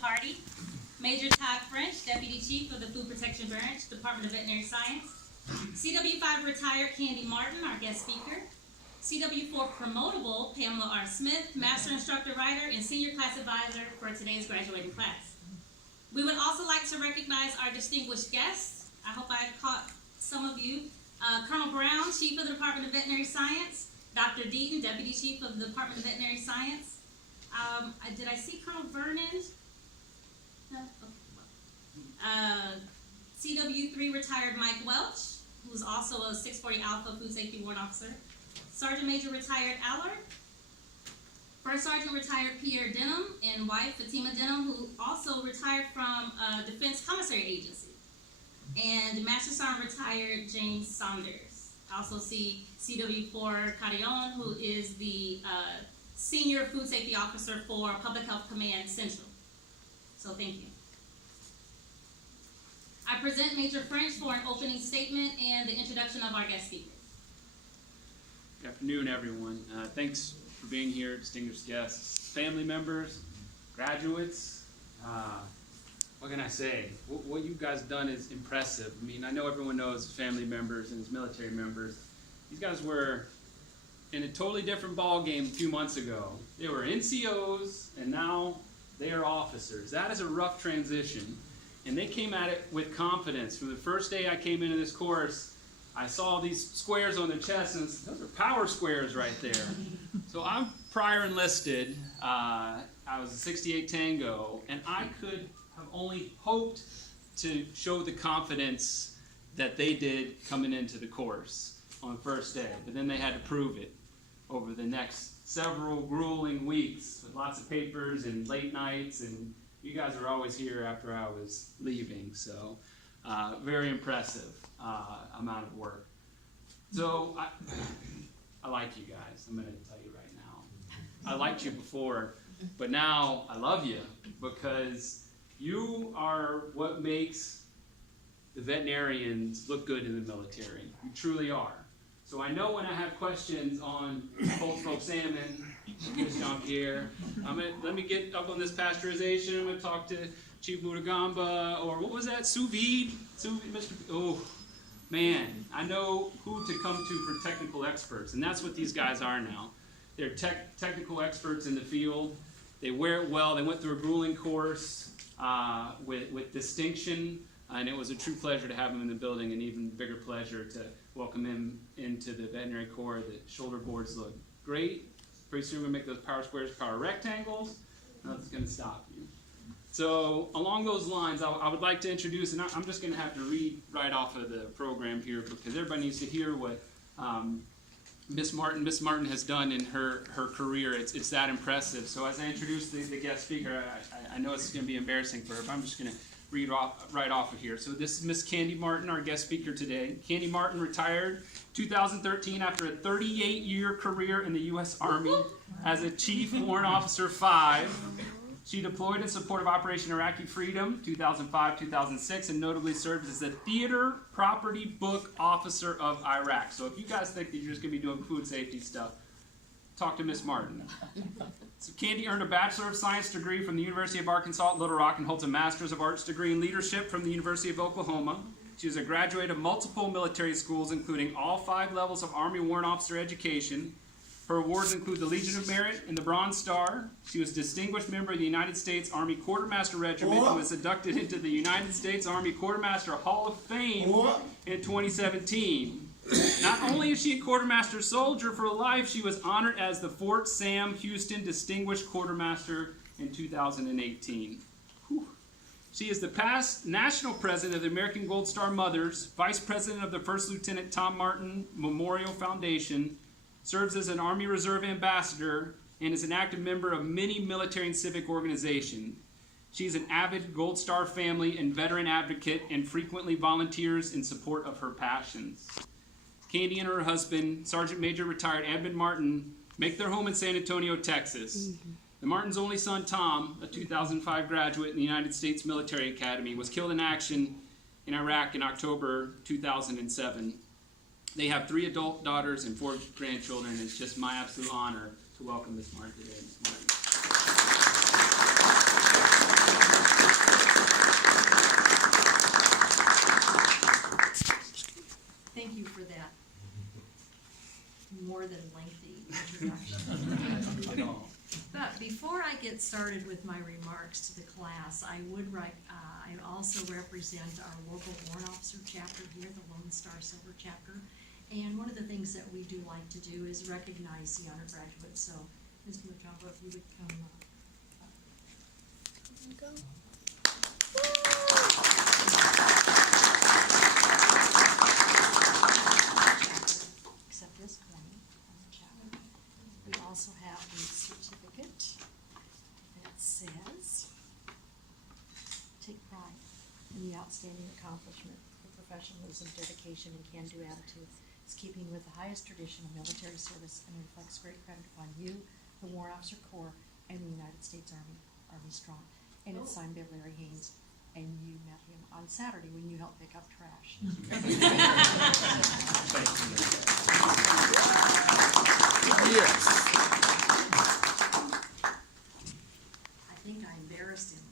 party. Major Todd French, Deputy Chief of the Food Protection Branch, Department of Veterinary Science. CW5 retired Candy Martin, our guest speaker. CW4 promotable Pamela R. Smith, Master Instructor Writer and Senior Class Advisor for today's graduating class. We would also like to recognize our distinguished guests. I hope I caught some of you. Colonel Brown, Chief of the Department of Veterinary Science. Dr. Deaton, Deputy Chief of the Department of Veterinary Science. Did I see Colonel Vernon? No? Okay. CW3 retired Mike Welch, who's also a 640 Alpha Food Safety Warrant Officer. Sergeant Major retired Allard. First Sergeant retired Pierre Denham and wife Fatima Denham, who also retired from Defense Commissary Agency. And Master Sergeant retired James Saunders. I also see CW4 Carillon, who is the Senior Food Safety Officer for Public Health Command Central. So thank you. I present Major French for an opening statement and the introduction of our guest speaker. Good afternoon, everyone. Thanks for being here, distinguished guests, family members, graduates. What can I say? What you guys done is impressive. I mean, I know everyone knows family members and his military members. These guys were in a totally different ball game a few months ago. They were NCOs, and now they are officers. That is a rough transition, and they came at it with confidence. From the first day I came into this course, I saw these squares on their chest, and those are power squares right there. So I'm prior enlisted. I was a 68 Tango, and I could have only hoped to show the confidence that they did coming into the course on the first day. But then they had to prove it over the next several grueling weeks with lots of papers and late nights, and you guys were always here after I was leaving, so very impressive amount of work. So I like you guys. I'm going to tell you right now. I liked you before, but now I love you because you are what makes the veterinarians look good in the military. You truly are. So I know when I have questions on cold smoked salmon, Miss Jean-Pierre, let me get up on this pasteurization. I'm going to talk to Chief Mutagamba, or what was that, sous vide? Mr. Oh, man, I know who to come to for technical experts, and that's what these guys are now. They're technical experts in the field. They wear it well. They went through a grueling course with distinction, and it was a true pleasure to have them in the building, and even bigger pleasure to welcome him into the veterinary corps. The shoulder boards look great. Pretty soon we're going to make those power squares power rectangles. Nothing's going to stop you. So along those lines, I would like to introduce, and I'm just going to have to read right off of the program here because everybody needs to hear what Miss Martin has done in her career. It's that impressive. So as I introduce the guest speaker, I know it's going to be embarrassing for her, but I'm just going to read right off of here. So this is Miss Candy Martin, our guest speaker today. Candy Martin retired 2013 after a 38-year career in the U.S. Army as a Chief Warrant Officer 5. She deployed in support of Operation Iraqi Freedom 2005-2006 and notably served as the Theater Property Book Officer of Iraq. So if you guys think that you're just going to be doing food safety stuff, talk to Miss Martin. So Candy earned a Bachelor of Science degree from the University of Arkansas at Little Rock and holds a Master's of Arts degree in Leadership from the University of Oklahoma. She is a graduate of multiple military schools, including all 5 levels of Army Warrant Officer education. Her awards include the Legion of Merit and the Bronze Star. She was a distinguished member of the United States Army Quartermaster Regiment and was inducted into the United States Army Quartermaster Hall of Fame in 2017. Not only is she a Quartermaster Soldier for life, she was honored as the Fort Sam Houston Distinguished Quartermaster in 2018. Whew. She is the past National President of the American Gold Star Mothers, Vice President of the First Lieutenant Tom Martin Memorial Foundation, serves as an Army Reserve Ambassador, and is an active member of many military and civic organizations. She is an avid Gold Star family and veteran advocate and frequently volunteers in support of her passions. Candy and her husband, Sergeant Major retired Edmund Martin, make their home in San Antonio, Texas. The Martins' only son, Tom, a 2005 graduate in the United States Military Academy, was killed in action in Iraq in October 2007. They have 3 adult daughters and 4 grandchildren, and it's just my absolute honor to welcome Ms. Martin today. Ms. Martin. get started with my remarks to the class, I also represent our local warrant officer chapter here, the Lone Star Silver chapter. And one of the things that we do like to do is recognize the undergraduates. So, Mr. Mutombo, if you would come except this corner on the chapter. We also have the certificate that says, take pride in the outstanding accomplishment, the professionalism, dedication, and can-do attitude. It's keeping with the highest tradition of military service and reflects great credit upon you, the Warrant Officer Corps, and the United States Army, Army Strong. And it's signed by Larry Haynes, and you met him on Saturday when you helped pick up trash. Yes. I think I embarrassed him.